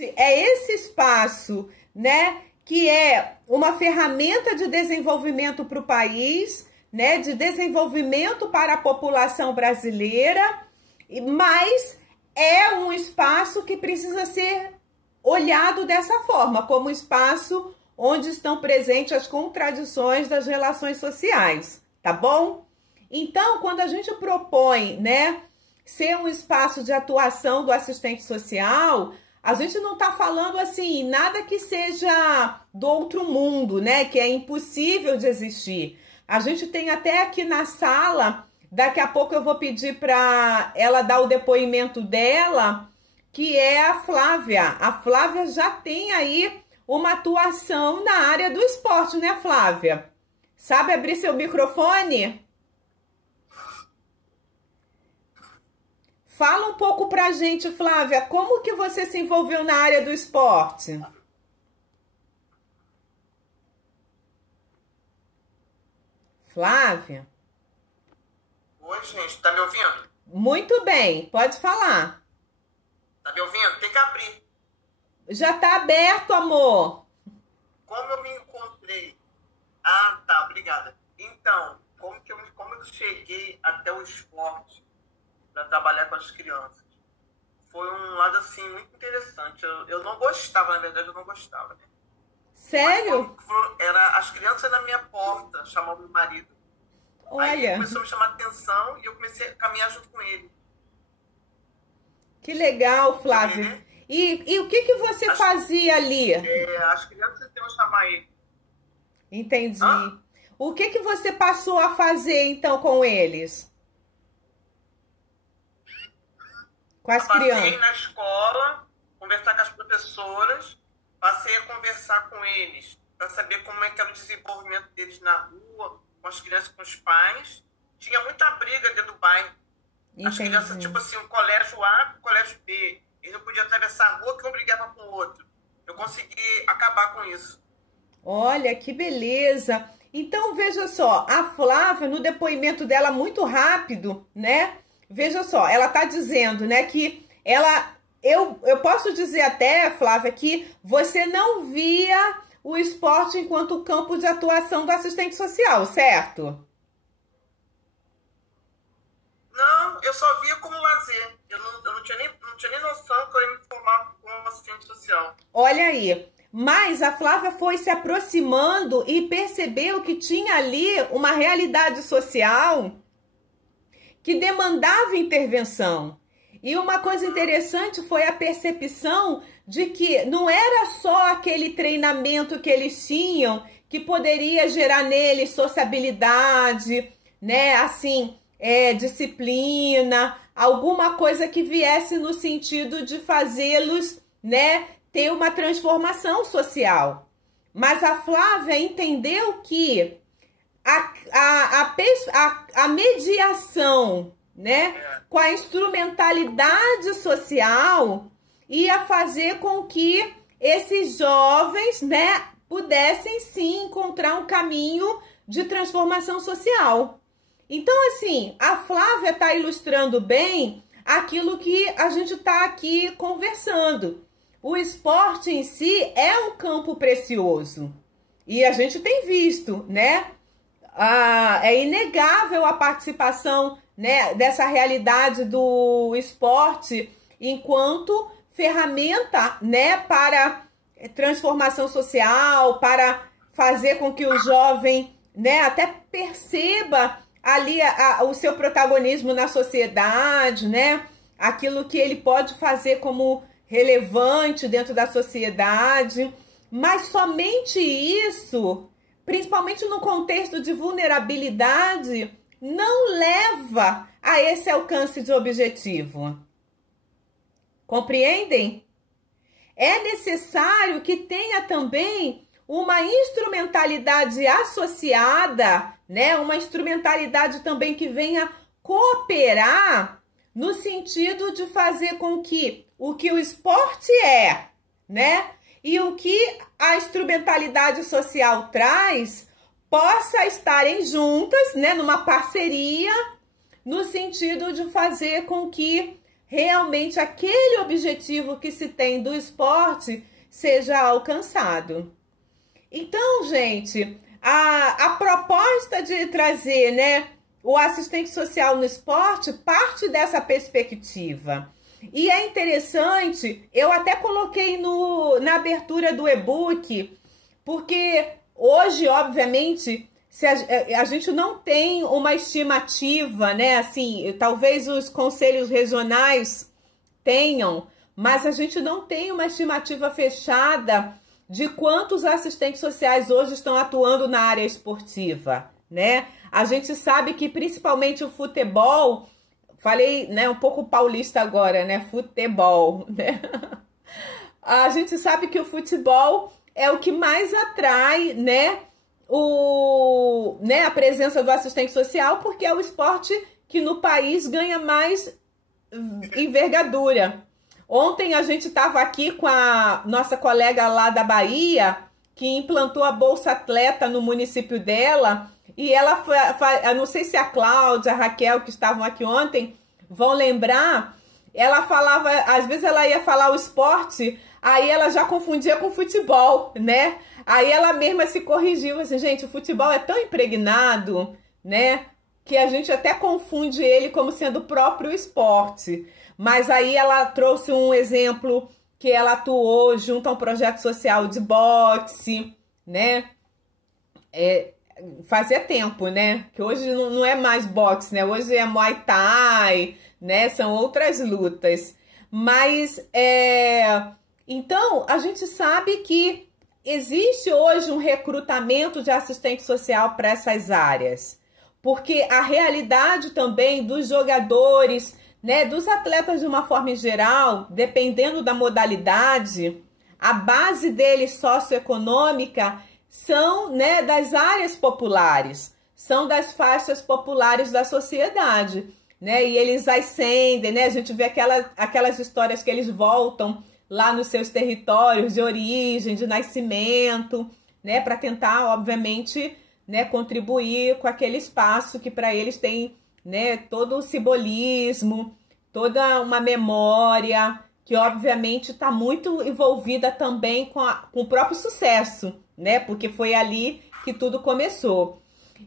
É esse espaço, né, que é uma ferramenta de desenvolvimento para o país, né, de desenvolvimento para a população brasileira, mas é um espaço que precisa ser olhado dessa forma, como espaço onde estão presentes as contradições das relações sociais, tá bom? Então, quando a gente propõe, né, ser um espaço de atuação do assistente social, a gente não tá falando assim, nada que seja do outro mundo, né, que é impossível de existir. A gente tem até aqui na sala, daqui a pouco eu vou pedir para ela dar o depoimento dela, que é a Flávia. A Flávia já tem aí uma atuação na área do esporte, né, Flávia? Sabe abrir seu microfone? Fala um pouco pra gente, Flávia, como que você se envolveu na área do esporte? Flávia? Oi, gente, tá me ouvindo? Muito bem, pode falar. Tá me ouvindo? Tem que abrir. Já tá aberto, amor. Como eu me encontrei? Ah, tá, obrigada. Então, como eu cheguei até o esporte para trabalhar com as crianças? Foi um lado, assim, muito interessante. Eu não gostava, na verdade, eu não gostava, né? Sério? Era as crianças na minha porta, chamando meu marido. Olha. Aí começou a me chamar a atenção e eu comecei a caminhar junto com ele. Que legal, Flávia. E o que você fazia ali? As crianças iam chamar ele. Entendi. O que você passou a fazer, então, com eles? Com as crianças? Passei na escola, conversar com as professoras, passei a conversar com eles, para saber como é que era o desenvolvimento deles na rua, com as crianças, com os pais. Tinha muita briga dentro do bairro. As crianças, tipo assim, um colégio A com o colégio B. Eles não podiam atravessar a rua, que um brigava com o outro. Eu consegui acabar com isso. Olha, que beleza. Então, veja só, a Flávia, no depoimento dela muito rápido, né? Veja só, ela tá dizendo, né, que ela... Eu posso dizer até, Flávia, que você não via o esporte enquanto campo de atuação do assistente social, certo? Não, eu só via como lazer. Eu não tinha nem noção que eu ia me formar como assistente social. Olha aí. Mas a Flávia foi se aproximando e percebeu que tinha ali uma realidade social que demandava intervenção. E uma coisa interessante foi a percepção de que não era só aquele treinamento que eles tinham que poderia gerar neles sociabilidade, né, assim, disciplina, alguma coisa que viesse no sentido de fazê-los, né, ter uma transformação social. Mas a Flávia entendeu que a mediação, né, com a instrumentalidade social ia fazer com que esses jovens, né, pudessem sim encontrar um caminho de transformação social. Então, assim, a Flávia está ilustrando bem aquilo que a gente está aqui conversando. O esporte em si é um campo precioso. E a gente tem visto, né? É inegável a participação, né, dessa realidade do esporte enquanto ferramenta, né, para transformação social, para fazer com que o jovem, né, até perceba ali o seu protagonismo na sociedade, né, aquilo que ele pode fazer como relevante dentro da sociedade, mas somente isso, principalmente no contexto de vulnerabilidade, não leva a esse alcance de objetivo. Compreendem? É necessário que tenha também uma instrumentalidade associada, né? Uma instrumentalidade também que venha cooperar no sentido de fazer com que o esporte né? E o que a instrumentalidade social traz possa estarem juntas, né? Numa parceria, no sentido de fazer com que realmente aquele objetivo que se tem do esporte seja alcançado. Então, gente, a proposta de trazer, né, o assistente social no esporte parte dessa perspectiva. E é interessante, eu até coloquei na abertura do e-book, porque hoje, obviamente, a gente não tem uma estimativa, né? Assim, talvez os conselhos regionais tenham, mas a gente não tem uma estimativa fechada de quantos assistentes sociais hoje estão atuando na área esportiva, né? A gente sabe que principalmente o futebol, falei, né, um pouco paulista agora, né? Futebol, né? A gente sabe que o futebol é o que mais atrai, né, a presença do assistente social, porque é o esporte que no país ganha mais envergadura. Ontem a gente estava aqui com a nossa colega lá da Bahia, que implantou a Bolsa Atleta no município dela, e ela, eu não sei se a Cláudia, a Raquel, que estavam aqui ontem, vão lembrar, ela falava, às vezes ela ia falar o esporte, aí ela já confundia com futebol, né? Aí ela mesma se corrigiu, assim, gente, o futebol é tão impregnado, né, que a gente até confunde ele como sendo o próprio esporte. Mas aí ela trouxe um exemplo que ela atuou junto a um projeto social de boxe, né? Fazia tempo, né? Que hoje não é mais boxe, né? Hoje é Muay Thai, né? São outras lutas. Mas, então, a gente sabe que existe hoje um recrutamento de assistente social para essas áreas. Porque a realidade também dos jogadores, né, dos atletas de uma forma geral, dependendo da modalidade, a base deles socioeconômica são, né, das áreas populares, são das faixas populares da sociedade, né, e eles ascendem, né, a gente vê aquelas histórias que eles voltam lá nos seus territórios de origem, de nascimento, né, para tentar, obviamente, né, contribuir com aquele espaço que para eles tem, né, todo o simbolismo, toda uma memória, que obviamente está muito envolvida também com o próprio sucesso, né, porque foi ali que tudo começou.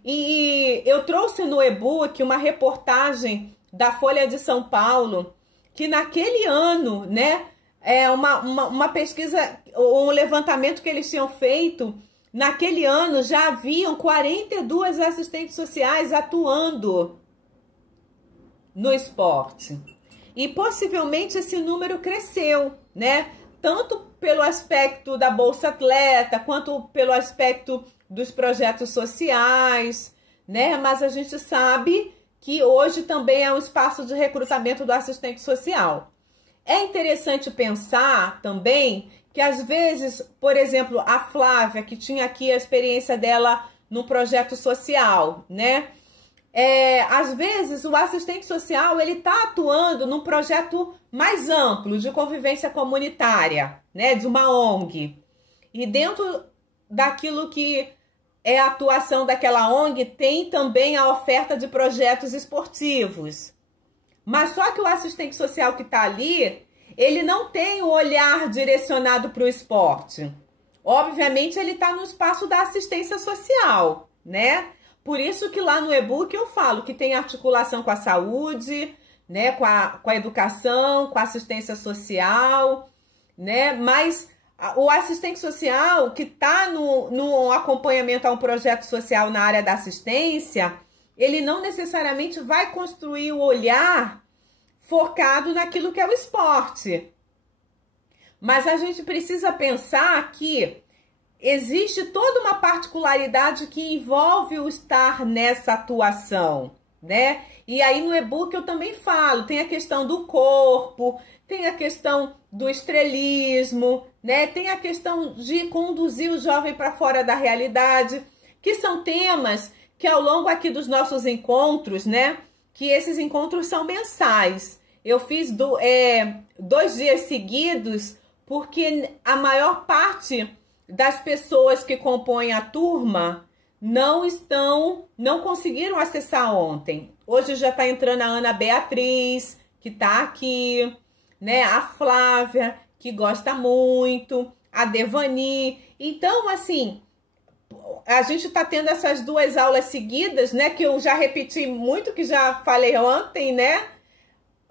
E eu trouxe no e-book uma reportagem da Folha de São Paulo, que naquele ano, né, uma pesquisa, um levantamento que eles tinham feito, naquele ano já haviam 42 assistentes sociais atuando no esporte. E possivelmente esse número cresceu, né? Tanto pelo aspecto da Bolsa Atleta, quanto pelo aspecto dos projetos sociais, né? Mas a gente sabe que hoje também é um espaço de recrutamento do assistente social. É interessante pensar também que às vezes, por exemplo, a Flávia, que tinha aqui a experiência dela no projeto social, né? Às vezes o assistente social ele está atuando num projeto mais amplo de convivência comunitária, né, de uma ONG. E dentro daquilo que é a atuação daquela ONG tem também a oferta de projetos esportivos. Mas só que o assistente social que está ali, ele não tem o olhar direcionado para o esporte. Obviamente ele está no espaço da assistência social, né? Por isso que lá no e-book eu falo que tem articulação com a saúde, né, com a educação, com a assistência social, né? Mas o assistente social que está no acompanhamento a um projeto social na área da assistência, ele não necessariamente vai construir o olhar focado naquilo que é o esporte. Mas a gente precisa pensar que existe toda uma particularidade que envolve o estar nessa atuação, né? E aí no e-book eu também falo, tem a questão do corpo, tem a questão do estrelismo, né? Tem a questão de conduzir o jovem para fora da realidade, que são temas que ao longo aqui dos nossos encontros, né? Que esses encontros são mensais. Eu fiz 2 dias seguidos, porque a maior parte das pessoas que compõem a turma não conseguiram acessar ontem. Hoje já está entrando a Ana Beatriz, que tá aqui, né? A Flávia, que gosta muito, a Devani. Então, assim, a gente tá tendo essas duas aulas seguidas, né? Que eu já repeti muito, que já falei ontem, né?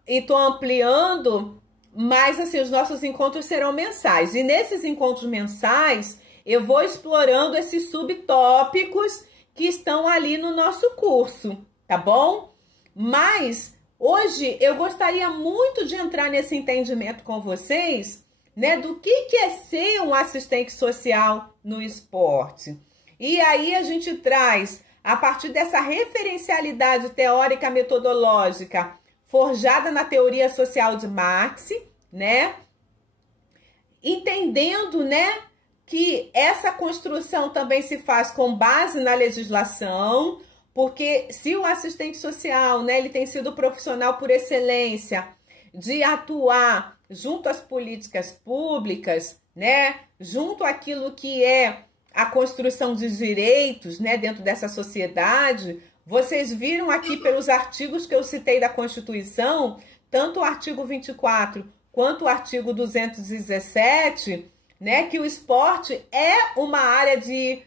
E tô ampliando, mas, assim, os nossos encontros serão mensais. E nesses encontros mensais, eu vou explorando esses subtópicos que estão ali no nosso curso, tá bom? Mas hoje eu gostaria muito de entrar nesse entendimento com vocês, né, do que é ser um assistente social no esporte. E aí a gente traz, a partir dessa referencialidade teórica metodológica forjada na teoria social de Marx, né, entendendo, né, que essa construção também se faz com base na legislação, porque se o assistente social, né, ele tem sido profissional por excelência de atuar junto às políticas públicas, né, junto àquilo que é a construção de direitos, né, dentro dessa sociedade. Vocês viram aqui pelos artigos que eu citei da Constituição, tanto o artigo 24 quanto o artigo 217, né, que o esporte é uma área de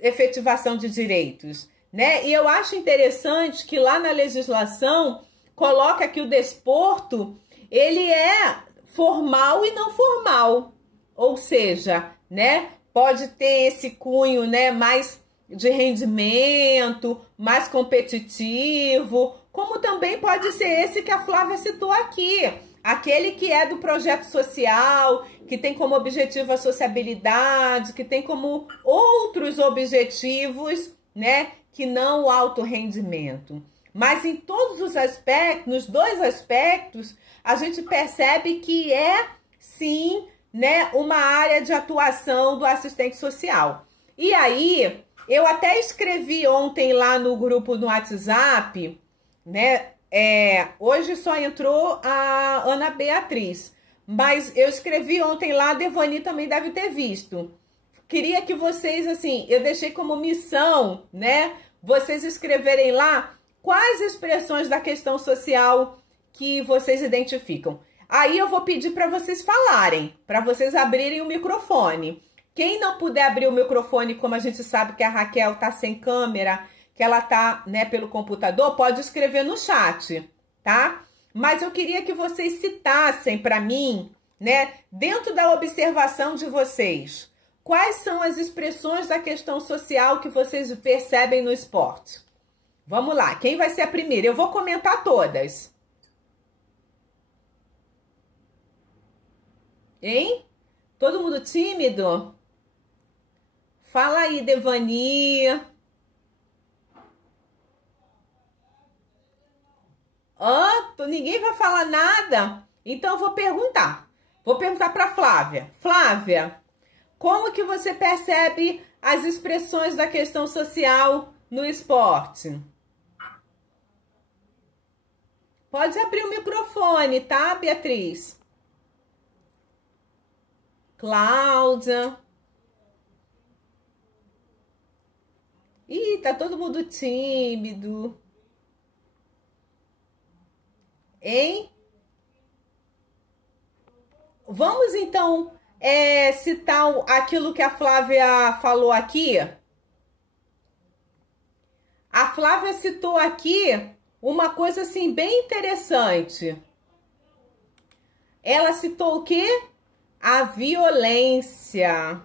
efetivação de direitos, né? E eu acho interessante que lá na legislação coloca que o desporto, ele é formal e não formal, ou seja, né, pode ter esse cunho, né, mais de rendimento, mais competitivo, como também pode ser esse que a Flávia citou aqui, aquele que é do projeto social, que tem como objetivo a sociabilidade, que tem como outros objetivos, né, que não o alto rendimento. Mas em todos os aspectos, nos dois aspectos, a gente percebe que é, sim, né, uma área de atuação do assistente social. E aí, eu até escrevi ontem lá no grupo no WhatsApp, né, hoje só entrou a Ana Beatriz, mas eu escrevi ontem lá, a Devani também deve ter visto. Queria que vocês, assim, eu deixei como missão, né, vocês escreverem lá quais expressões da questão social que vocês identificam. Aí eu vou pedir para vocês falarem, para vocês abrirem o microfone. Quem não puder abrir o microfone, como a gente sabe que a Raquel tá sem câmera, que ela tá, né, pelo computador, pode escrever no chat, tá? Mas eu queria que vocês citassem para mim, né, dentro da observação de vocês, quais são as expressões da questão social que vocês percebem no esporte. Vamos lá, quem vai ser a primeira? Eu vou comentar todas. Hein? Todo mundo tímido? Fala aí, Devani. Ninguém vai falar nada? Então eu vou perguntar. Vou perguntar para Flávia. Flávia, como que você percebe as expressões da questão social no esporte? Pode abrir o microfone, tá, Beatriz? Cláudia. Ih, tá todo mundo tímido. Hein? Vamos, então, citar aquilo que a Flávia falou aqui? A Flávia citou aqui uma coisa, assim, bem interessante. Ela citou o quê? A violência.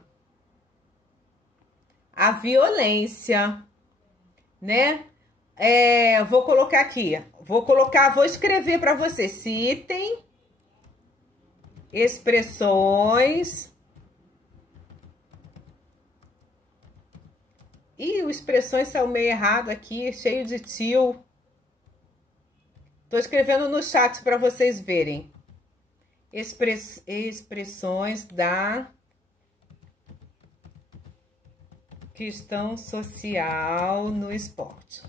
A violência, né? Vou colocar aqui. Vou escrever para você. Citem expressões. Ih, o expressões saiu meio errado aqui, cheio de tio. Tô escrevendo no chat para vocês verem. Expressões da questão social no esporte.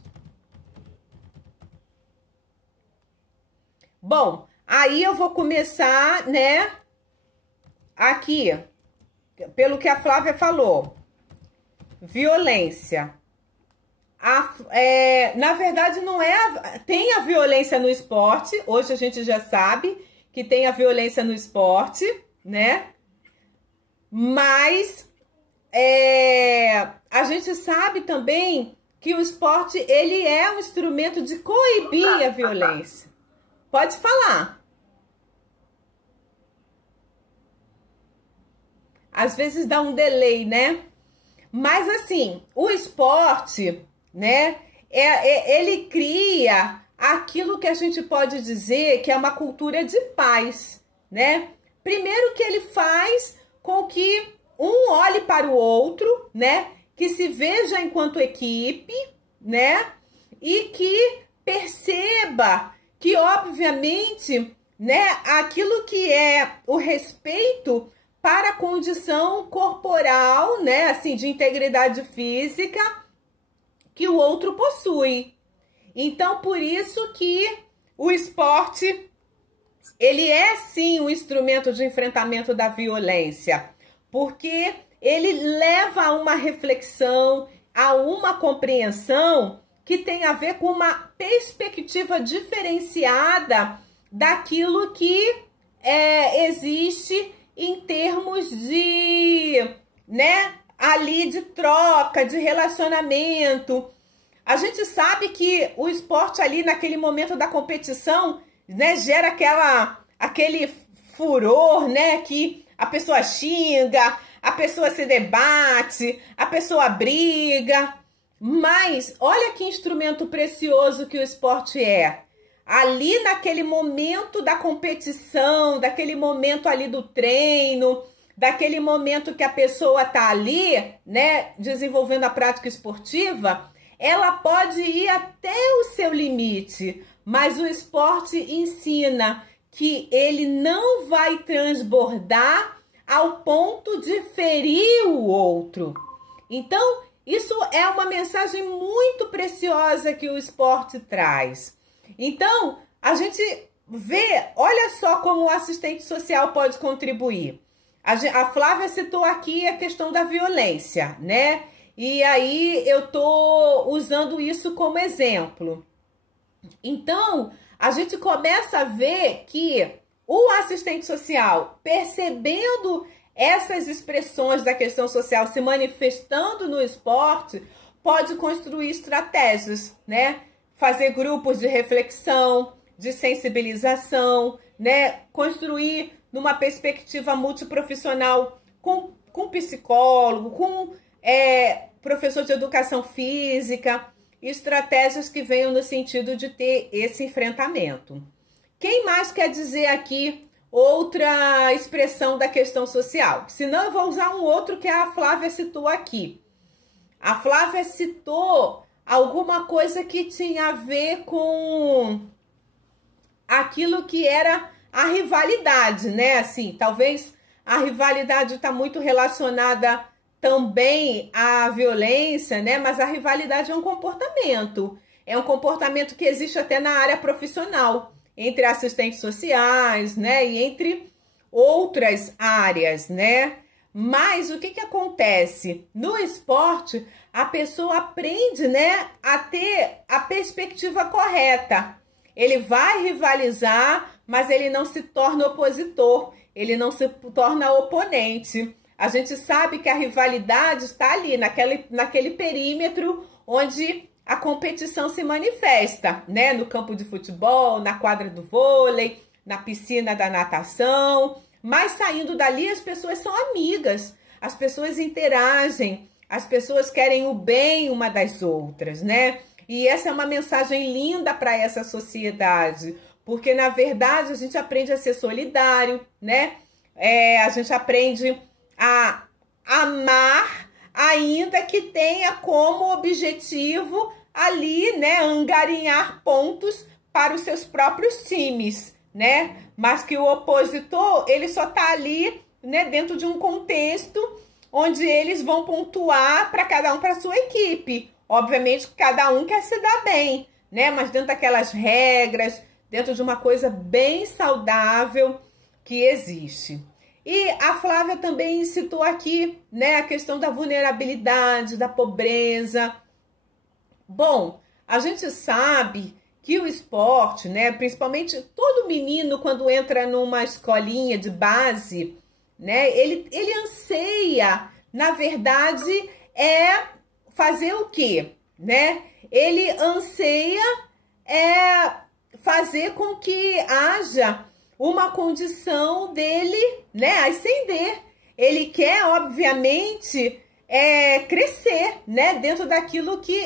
Bom, aí eu vou começar, né, aqui, pelo que a Flávia falou. Violência. Na verdade, não é. Tem a violência no esporte, hoje a gente já sabe que tem a violência no esporte, né? Mas a gente sabe também que o esporte, ele é um instrumento de coibir a violência. Pode falar. Às vezes dá um delay, né? Mas assim, o esporte, né? Ele cria aquilo que a gente pode dizer que é uma cultura de paz, né? Primeiro que ele faz com que um olhe para o outro, né? Que se veja enquanto equipe, né? E que perceba que, obviamente, né? Aquilo que é o respeito para a condição corporal, né? Assim, de integridade física que o outro possui. Então, por isso que o esporte, ele é sim um instrumento de enfrentamento da violência, porque ele leva a uma reflexão, a uma compreensão que tem a ver com uma perspectiva diferenciada daquilo que existe em termos de, né, ali de troca, de relacionamento. A gente sabe que o esporte ali naquele momento da competição, né, gera aquele furor, né, que a pessoa xinga, a pessoa se debate, a pessoa briga. Mas olha que instrumento precioso que o esporte é. Ali naquele momento da competição, daquele momento ali do treino, daquele momento que a pessoa tá ali, né, desenvolvendo a prática esportiva, ela pode ir até o seu limite, mas o esporte ensina que ele não vai transbordar ao ponto de ferir o outro. Então, isso é uma mensagem muito preciosa que o esporte traz. Então, a gente vê, olha só como o assistente social pode contribuir. A Flávia citou aqui a questão da violência, né? E aí eu tô usando isso como exemplo. Então, a gente começa a ver que o assistente social, percebendo essas expressões da questão social se manifestando no esporte, pode construir estratégias, né? Fazer grupos de reflexão, de sensibilização, né? Construir numa perspectiva multiprofissional com psicólogo, com professor de educação física, estratégias que venham no sentido de ter esse enfrentamento. Quem mais quer dizer aqui outra expressão da questão social? Senão eu vou usar um outro que a Flávia citou aqui. A Flávia citou alguma coisa que tinha a ver com aquilo que era a rivalidade, né? Assim, talvez a rivalidade está muito relacionada também à violência, né? Mas a rivalidade é um comportamento. É um comportamento que existe até na área profissional, entre assistentes sociais, né? E entre outras áreas, né? Mas o que acontece? No esporte, a pessoa aprende, né, a ter a perspectiva correta. Ele vai rivalizar, mas ele não se torna opositor, ele não se torna oponente. A gente sabe que a rivalidade está ali, naquele perímetro onde a competição se manifesta, né? No campo de futebol, na quadra do vôlei, na piscina da natação. Mas saindo dali, as pessoas são amigas, as pessoas interagem, as pessoas querem o bem uma das outras, né? E essa é uma mensagem linda para essa sociedade, porque, na verdade, a gente aprende a ser solidário, né? A gente aprende a amar, ainda que tenha como objetivo ali, né, angariar pontos para os seus próprios times, né? Mas que o opositor, ele só tá ali, né, dentro de um contexto onde eles vão pontuar para cada um para sua equipe. Obviamente, cada um quer se dar bem, né? Mas dentro daquelas regras, dentro de uma coisa bem saudável que existe. E a Flávia também citou aqui, né, a questão da vulnerabilidade, da pobreza. Bom, a gente sabe que o esporte, né, principalmente todo menino quando entra numa escolinha de base, né, ele anseia, na verdade, fazer o quê, né? Ele anseia fazer com que haja uma condição dele, né, ascender. Ele quer, obviamente, crescer, né, dentro daquilo que